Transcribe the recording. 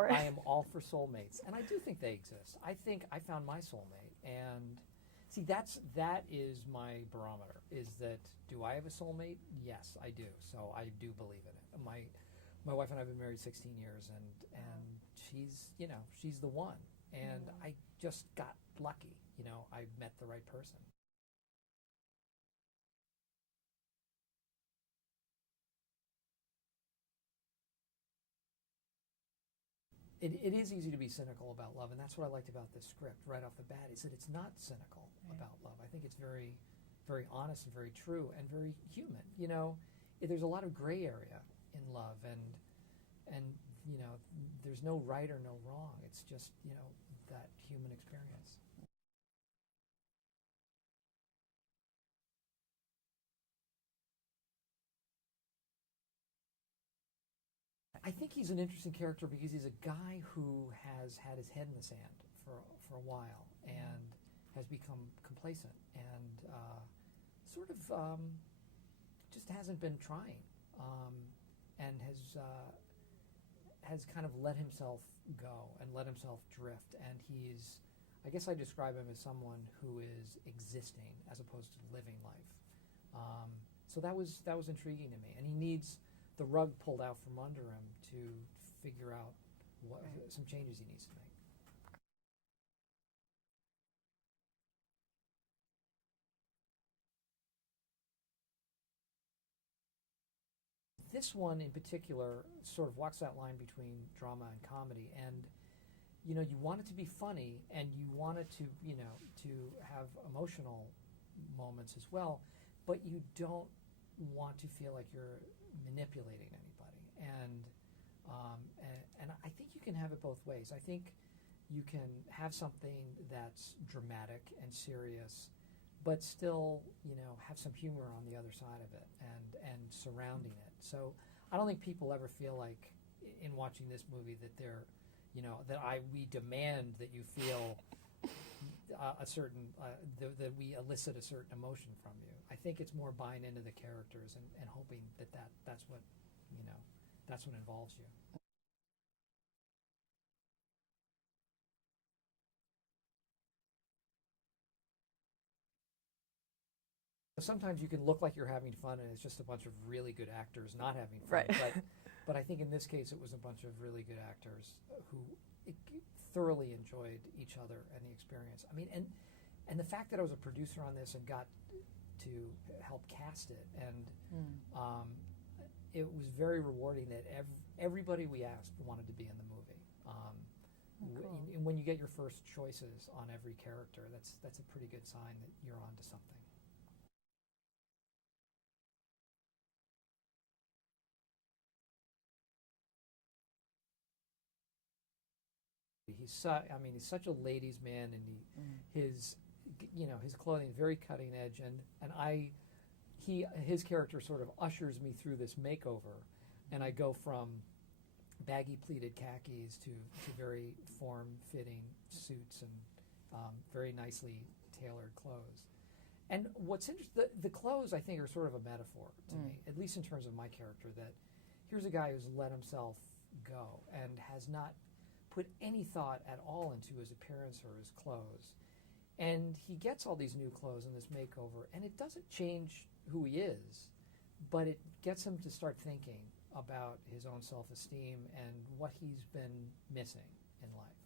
for it. I am all for soulmates, and I do think they exist. I think I found my soulmate, and see, that is my barometer. Is that, do I have a soulmate? Yes, I do. So I do believe in it. My wife and I have been married 16 years, and she's the one, and I just got lucky. I met the right person. It is easy to be cynical about love, and that's what I liked about this script right off the bat, is that it's not cynical about love. I think it's very, very honest and very true and very human. There's a lot of gray area in love, and there's no right or no wrong. It's just, that human experience. I think he's an interesting character because he's a guy who has had his head in the sand for a while and has become complacent and sort of just hasn't been trying and has kind of let himself go and let himself drift. And I guess I describe him as someone who is existing as opposed to living life. So that was intriguing to me, and he needs the rug pulled out from under him to figure out some changes he needs to make. This one in particular sort of walks that line between drama and comedy, and you want it to be funny, and you want it to to have emotional moments as well, but you don't want to feel like you're manipulating anybody. And I think you can have it both ways. I think you can have something that's dramatic and serious, but still, have some humor on the other side of it and surrounding it. So I don't think people ever feel like in watching this movie that they're, we demand that you feel a certain, that we elicit a certain emotion from you. I think it's more buying into the characters and hoping that's what, that's what involves you. Sometimes you can look like you're having fun and it's just a bunch of really good actors not having fun. Right. But I think in this case it was a bunch of really good actors who thoroughly enjoyed each other and the experience. I mean, and the fact that I was a producer on this and got to help cast it, and it was very rewarding that everybody we asked wanted to be in the movie. Cool. When you get your first choices on every character, that's a pretty good sign that you're onto something. He's such a ladies' man, and his clothing is very cutting edge, and his character sort of ushers me through this makeover, and I go from baggy pleated khakis to very form-fitting suits and very nicely tailored clothes. And what's interesting, the clothes I think are sort of a metaphor to me, at least in terms of my character, that here's a guy who's let himself go and has not put any thought at all into his appearance or his clothes. And he gets all these new clothes in this makeover, and it doesn't change who he is, but it gets him to start thinking about his own self-esteem and what he's been missing in life.